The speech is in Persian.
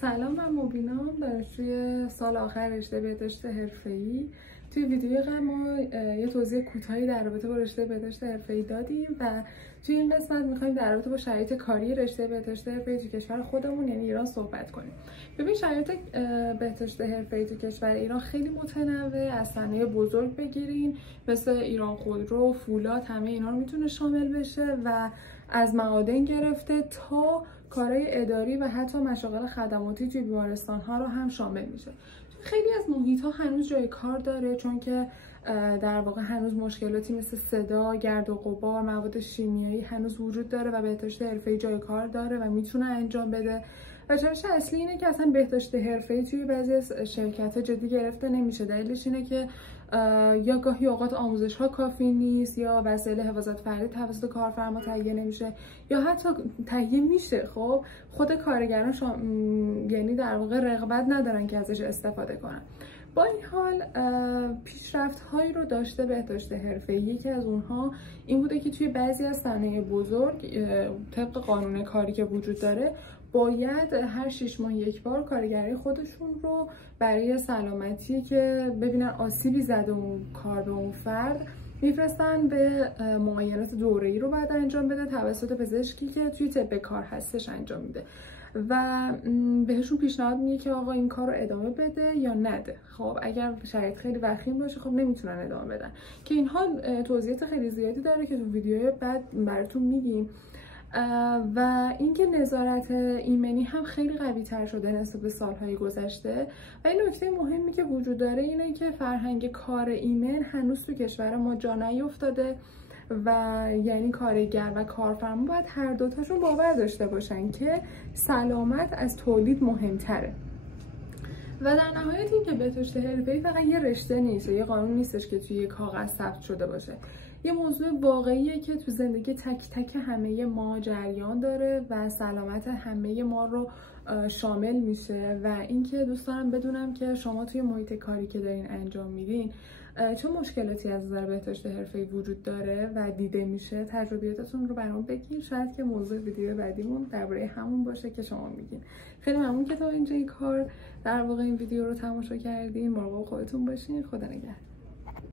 سلام، من مبینم، دانشجوی سال آخر رشته بهداشت حرفه‌ای. توی ویدیو قبل ما یه توضیح کوتاهی در رابطه با رشته بهداشت حرفه‌ای دادیم و توی این قسمت می‌خوایم در رابطه با شرایط کاری رشته بهداشت حرفه‌ای تو کشور خودمون یعنی ایران صحبت کنیم. ببین، شرایط بهداشت حرفه‌ای تو کشور ایران خیلی متنوع. از صنایع بزرگ بگیرین مثل ایران خودرو، فولاد، همه اینا رو میتونه شامل بشه و از معادن گرفته تا کارهای اداری و حتی مشاغل خدماتی توی بیمارستان ها رو هم شامل میشه. خیلی از محیط ها هنوز جای کار داره، چون که در واقع هنوز مشکلاتی مثل صدا، گرد و غبار، مواد شیمیایی هنوز وجود داره و بهداشت حرفه‌ای جای کار داره و میتونه انجام بده. و چالش اصلی اینه که اصلا بهداشت حرفه‌ای توی بعضی از شرکت‌ها جدی گرفته نمیشه. دلیلش اینه که یا گاهی اوقات آموزش‌ها کافی نیست، یا وسایل حفاظت فردی توسط کارفرما تهیه نمیشه، یا حتی تهیه میشه خب خود کارگران یعنی در واقع رغبت ندارن که ازش استفاده کنن. با این حال پیشرفت‌هایی رو داشته بهداشت حرفه‌ای. یکی از اونها این بوده که توی بعضی از صنایع بزرگ طبق قانون کاری که وجود داره باید هر 6 ماه یک بار کارگرای خودشون رو برای سلامتی که ببینن آسیبی زده اون کار به اون فرد میفرستن به معاینات دوره‌ای رو بعد انجام بده توسط پزشکی که توی طب کار هستش انجام میده و بهشون پیشنهاد میگه که آقا این کار رو ادامه بده یا نده. خب اگر شرایط خیلی وخیم باشه خب نمیتونن ادامه بدن، که اینها توضیحات خیلی زیادی داره که تو ویدیوهای بعد براتون میگیم. و اینکه نظارت ایمنی هم خیلی قوی تر شده نسبت به سالهای گذشته و این نکته مهمی که وجود داره اینه که فرهنگ کار ایمن هنوز تو کشور ما جا نیفتاده و یعنی کارگر و کارفرما باید هر دوتاشون باور داشته باشن که سلامت از تولید مهمتره. و در نهایت این که بهداشت حرفه‌ای فقط یه رشته نیست، یه قانون نیستش که توی کاغذ ثبت شده باشه. یه موضوع واقعیه که تو زندگی تک تک همه ما جریان داره و سلامت همه ما رو شامل میشه. و اینکه دوست دارم بدونم که شما توی محیط کاری که دارین انجام میدین چه مشکلاتی از نظر بهداشت حرفه‌ای وجود داره و دیده میشه. تجربیاتتون رو برام بگین، شاید که موضوع ویدیو بعدیمون درباره همون باشه که شما میگین. خیلی ممنون که تا اینجای کار در واقع این ویدیو رو تماشا کردین. مراقب خودتون باشین. خدا نگهدار.